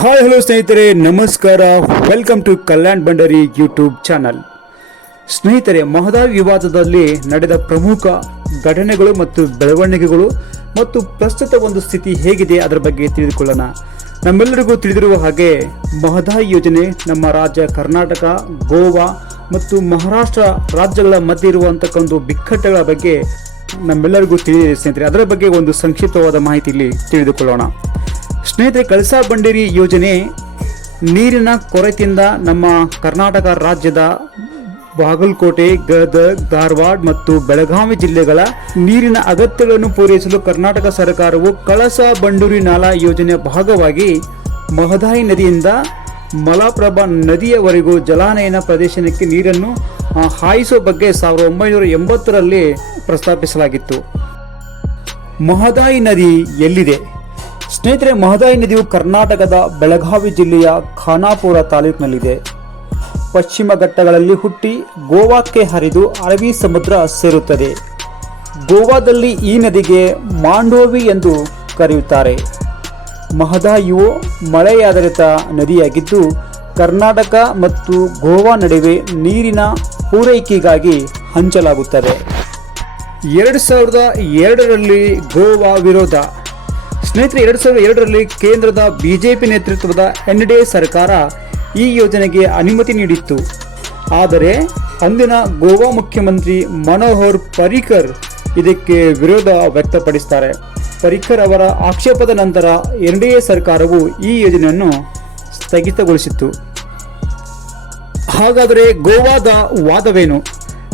Hi, hello ಸ್ನೇಹಿತರೆ, ನಮಸ್ಕಾರ. Welcome to Kalyan Bhandari YouTube channel ಸ್ನೇಹಿತರೆ, ಮಹದಾಯಿ ವಿವಾದದಲ್ಲಿ ನಡೆದ ಪ್ರಮುಖ ಘಟನೆಗಳು ಮತ್ತು ಬೆಳವಣಿಗೆಗಳು ಮತ್ತು ಪ್ರಸ್ತುತ ಒಂದು ಸ್ಥಿತಿ ಹೇಗಿದೆ ಅದರ ಬಗ್ಗೆ ತಿಳಿದುಕೊಳ್ಳೋಣ. ನಮ್ಮೆಲ್ಲರಿಗೂ ತಿಳಿದಿರುವ ಹಾಗೆ ಮಹದಾಯಿ ಯೋಜನೆ ನಮ್ಮ ರಾಜ್ಯ ಕರ್ನಾಟಕ, ಗೋವಾ ಮತ್ತು ಮಹಾರಾಷ್ಟ್ರ ರಾಜ್ಯಗಳ ಮಧ್ಯೆ ಇರುವಂತಕ್ಕ ಒಂದು ಬಿಕ್ಕಟ್ಟುಗಳ ಬಗ್ಗೆ ನಮ್ಮೆಲ್ಲರಿಗೂ ತಿಳಿದಿದೆ ಸ್ನೇಹಿತರೆ. ಅದರ ಬಗ್ಗೆ ಒಂದು ಸಂಕ್ಷಿಪ್ತವಾದ ಮಾಹಿತಿ ಇಲ್ಲಿ ತಿಳಿದುಕೊಳ್ಳೋಣ. ಸ್ನೇಹಿತರೆ, ಕಳಸಾ ಬಂಡೇರಿ ಯೋಜನೆ ನೀರಿನ ಕೊರತೆಯಿಂದ ನಮ್ಮ ಕರ್ನಾಟಕ ರಾಜ್ಯದ ಬಾಗಲಕೋಟೆ, ಗದಗ್, ಧಾರವಾಡ ಮತ್ತು ಬೆಳಗಾವಿ ಜಿಲ್ಲೆಗಳ ನೀರಿನ ಅಗತ್ಯಗಳನ್ನು ಪೂರೈಸಲು ಕರ್ನಾಟಕ ಸರ್ಕಾರವು ಕಳಸಾ ಬಂಡೂರಿ ನಾಲಾ ಯೋಜನೆಯ ಭಾಗವಾಗಿ ಮಹದಾಯಿ ನದಿಯಿಂದ ಮಲಪ್ರಭಾ ನದಿಯವರೆಗೂ ಜಲಾನಯನ ಪ್ರದೇಶಕ್ಕೆ ನೀರನ್ನು ಹಾಯಿಸುವ ಬಗ್ಗೆ ಸಾವಿರದ ಒಂಬೈನೂರ ಎಂಬತ್ತರಲ್ಲಿ ಪ್ರಸ್ತಾಪಿಸಲಾಗಿತ್ತು. ಮಹದಾಯಿ ನದಿ ಎಲ್ಲಿದೆ? ಸ್ನೇಹಿತರೆ, ಮಹದಾಯಿ ನದಿಯು ಕರ್ನಾಟಕದ ಬೆಳಗಾವಿ ಜಿಲ್ಲೆಯ ಖಾನಾಪುರ ತಾಲೂಕಿನಲ್ಲಿದೆ. ಪಶ್ಚಿಮ ಘಟ್ಟಗಳಲ್ಲಿ ಹುಟ್ಟಿ ಗೋವಾಕ್ಕೆ ಹರಿದು ಅರಬ್ಬಿ ಸಮುದ್ರ ಸೇರುತ್ತದೆ. ಗೋವಾದಲ್ಲಿ ಈ ನದಿಗೆ ಮಾಂಡೋವಿ ಎಂದು ಕರೆಯುತ್ತಾರೆ. ಮಹದಾಯಿಯು ಮಳೆಯಾಧಾರಿತ ನದಿಯಾಗಿದ್ದು, ಕರ್ನಾಟಕ ಮತ್ತು ಗೋವಾ ನಡುವೆ ನೀರಿನ ಪೂರೈಕೆಗಾಗಿ ಹಂಚಲಾಗುತ್ತದೆ. ಎರಡು ಸಾವಿರದ ಎರಡರಲ್ಲಿ ಗೋವಾ ವಿರೋಧ ಸ್ನೇಹಿತರೆ, ಎರಡು ಸಾವಿರದ ಎರಡರಲ್ಲಿ ಕೇಂದ್ರದ ಬಿಜೆಪಿ ನೇತೃತ್ವದ ಎನ್ ಡಿ ಎ ಸರ್ಕಾರ ಈ ಯೋಜನೆಗೆ ಅನುಮತಿ ನೀಡಿತ್ತು. ಆದರೆ, ಅಂದಿನ ಗೋವಾ ಮುಖ್ಯಮಂತ್ರಿ ಮನೋಹರ್ ಪರಿಕರ್ ಇದಕ್ಕೆ ವಿರೋಧ ವ್ಯಕ್ತಪಡಿಸುತ್ತಾರೆ ಪರಿಕರ್ ಅವರ ಆಕ್ಷೇಪದ ನಂತರ ಎನ್ ಡಿ ಎ ಸರ್ಕಾರವು ಈ ಯೋಜನೆಯನ್ನು ಸ್ಥಗಿತಗೊಳಿಸಿತ್ತು. ಹಾಗಾದರೆ ಗೋವಾದ ವಾದವೇನು?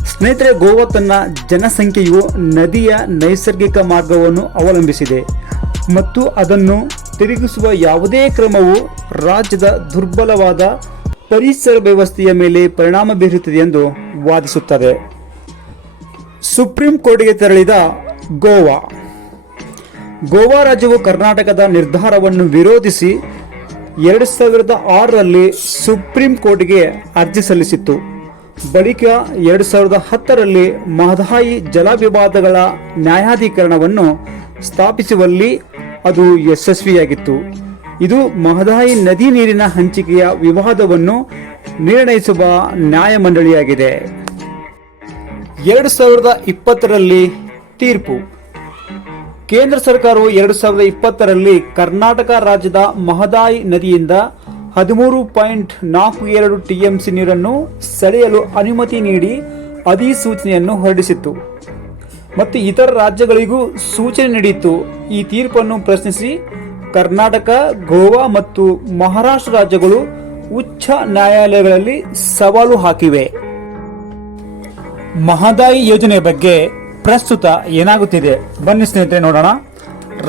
ಸ್ನೇಹಿತರೆ, ಗೋವಾ ತನ್ನ ಜನಸಂಖ್ಯೆಯು ನದಿಯ ನೈಸರ್ಗಿಕ ಮಾರ್ಗವನ್ನು ಅವಲಂಬಿಸಿದೆ. ಮತ್ತು ಅದನ್ನು ತಿರುಗಿಸುವ ಯಾವುದೇ ಕ್ರಮವು ರಾಜ್ಯದ ದುರ್ಬಲವಾದ ಪರಿಸರ ವ್ಯವಸ್ಥೆಯ ಮೇಲೆ ಪರಿಣಾಮ ಬೀರುತ್ತದೆ ಎಂದು ವಾದಿಸುತ್ತದೆ. ಸುಪ್ರೀಂ ಕೋರ್ಟ್ಗೆ ತೆರಳಿದ ಗೋವಾ. ಗೋವಾ ರಾಜ್ಯವು ಕರ್ನಾಟಕದ ನಿರ್ಧಾರವನ್ನು ವಿರೋಧಿಸಿ ಎರಡು ಸಾವಿರದ ಆರರಲ್ಲಿ ಸುಪ್ರೀಂ ಕೋರ್ಟ್ಗೆ ಅರ್ಜಿ ಸಲ್ಲಿಸಿತ್ತು. ಬಳಿಕ ಎರಡು ಸಾವಿರದ ಹತ್ತರಲ್ಲಿ ಮಹದಾಯಿ ಜಲ ವಿವಾದಗಳ ನ್ಯಾಯಾಧೀಕರಣವನ್ನು ಸ್ಥಾಪಿಸುವಲ್ಲಿ ಅದು ಯಶಸ್ವಿಯಾಗಿತ್ತು. ಇದು ಮಹದಾಯಿ ನದಿ ನೀರಿನ ಹಂಚಿಕೆಯ ವಿವಾದವನ್ನು ನಿರ್ಣಯಿಸುವ ನ್ಯಾಯಮಂಡಳಿಯಾಗಿದೆ. ಎರಡು ಸಾವಿರದ ಇಪ್ಪತ್ತರಲ್ಲಿ ತೀರ್ಪು. ಕೇಂದ್ರ ಸರ್ಕಾರವು ಎರಡು ಸಾವಿರದ ಇಪ್ಪತ್ತರಲ್ಲಿ ಕರ್ನಾಟಕ ರಾಜ್ಯದ ಮಹದಾಯಿ ನದಿಯಿಂದ ಹದಿಮೂರು ಪಾಯಿಂಟ್ ನಾಲ್ಕು ಎರಡು ಟಿಎಂಸಿ ನೀರನ್ನು ಸೆಳೆಯಲು ಅನುಮತಿ ನೀಡಿ ಅಧಿಸೂಚನೆಯನ್ನು ಹೊರಡಿಸಿತ್ತು. ಮತ್ತು ಇತರ ರಾಜ್ಯಗಳಿಗೂ ಸೂಚನೆ ನೀಡಿತ್ತು. ಈ ತೀರ್ಪನ್ನು ಪ್ರಶ್ನಿಸಿ ಕರ್ನಾಟಕ, ಗೋವಾ ಮತ್ತು ಮಹಾರಾಷ್ಟ್ರ ರಾಜ್ಯಗಳು ಉಚ್ಚ ನ್ಯಾಯಾಲಯಗಳಲ್ಲಿ ಸವಾಲು ಹಾಕಿವೆ. ಮಹದಾಯಿ ಯೋಜನೆ ಬಗ್ಗೆ ಪ್ರಸ್ತುತ ಏನಾಗುತ್ತಿದೆ? ಬನ್ನಿ ಸ್ನೇಹಿತರೆ, ನೋಡೋಣ.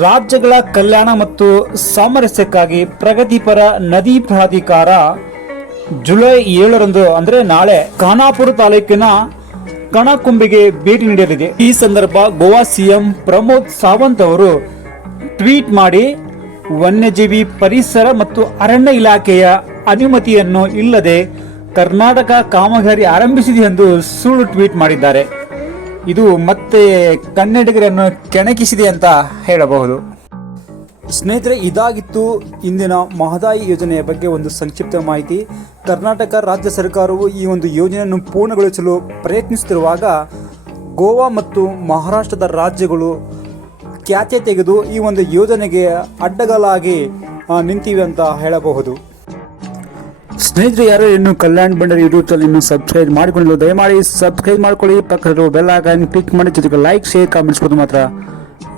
ರಾಜ್ಯಗಳ ಕಲ್ಯಾಣ ಮತ್ತು ಸಾಮರಸ್ಯಕ್ಕಾಗಿ ಪ್ರಗತಿಪರ ನದಿ ಪ್ರಾಧಿಕಾರ ಜುಲೈ ಏಳರಂದು, ಅಂದ್ರೆ ನಾಳೆ, ಖಾನಾಪುರ ತಾಲೂಕಿನ ಕಣಕುಂಬಿಗೆ ಭೇಟಿ ನೀಡಲಿದೆ. ಈ ಸಂದರ್ಭ ಗೋವಾ ಸಿಎಂ ಪ್ರಮೋದ್ ಸಾವಂತ್ ಅವರು ಟ್ವೀಟ್ ಮಾಡಿ, ವನ್ಯಜೀವಿ ಪರಿಸರ ಮತ್ತು ಅರಣ್ಯ ಇಲಾಖೆಯ ಅನುಮತಿಯನ್ನು ಇಲ್ಲದೆ ಕರ್ನಾಟಕ ಕಾಮಗಾರಿ ಆರಂಭಿಸಿದೆ ಎಂದು ಸುಳ್ಳು ಟ್ವೀಟ್ ಮಾಡಿದ್ದಾರೆ. ಇದು ಮತ್ತೆ ಕನ್ನಡಿಗರನ್ನು ಕೆಣಕಿಸಿದೆ ಅಂತ ಹೇಳಬಹುದು. ಸ್ನೇಹಿತರೆ, ಇದಾಗಿತ್ತು ಇಂದಿನ ಮಹದಾಯಿ ಯೋಜನೆಯ ಬಗ್ಗೆ ಒಂದು ಸಂಕ್ಷಿಪ್ತ ಮಾಹಿತಿ. ಕರ್ನಾಟಕ ರಾಜ್ಯ ಸರ್ಕಾರವು ಈ ಒಂದು ಯೋಜನೆಯನ್ನು ಪೂರ್ಣಗೊಳಿಸಲು ಪ್ರಯತ್ನಿಸುತ್ತಿರುವಾಗ ಗೋವಾ ಮತ್ತು ಮಹಾರಾಷ್ಟ್ರದ ರಾಜ್ಯಗಳು ಖ್ಯಾತೆ ತೆಗೆದು ಈ ಒಂದು ಯೋಜನೆಗೆ ಅಡ್ಡಗಾಲಾಗಿ ನಿಂತಿವೆ ಅಂತ ಹೇಳಬಹುದು. ಸ್ನೇಹಿತರು, ಯಾರು ಇನ್ನು ಕಲ್ಯಾಣ್ ಬಂಡರ್ ಯೂಟ್ಯೂಬ್ ಚಾನಲ್ ಇನ್ನು ಸಬ್ಸ್ಕ್ರೈಬ್ ಮಾಡಿಕೊಂಡಿಲ್ಲ, ದಯಮಾಡಿ ಸಬ್ಸ್ಕ್ರೈಬ್ ಮಾಡ್ಕೊಳ್ಳಿ. ಪಕ್ಕದ ಬೆಲ್ ಐಕಾನ್ ಕ್ಲಿಕ್ ಮಾಡಿ, ಜೊತೆಗೆ ಲೈಕ್ ಶೇರ್ ಕಾಮೆಂಟ್ಸ್ ಮಾತ್ರ.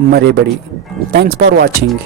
मरे बड़ी। Thanks for watching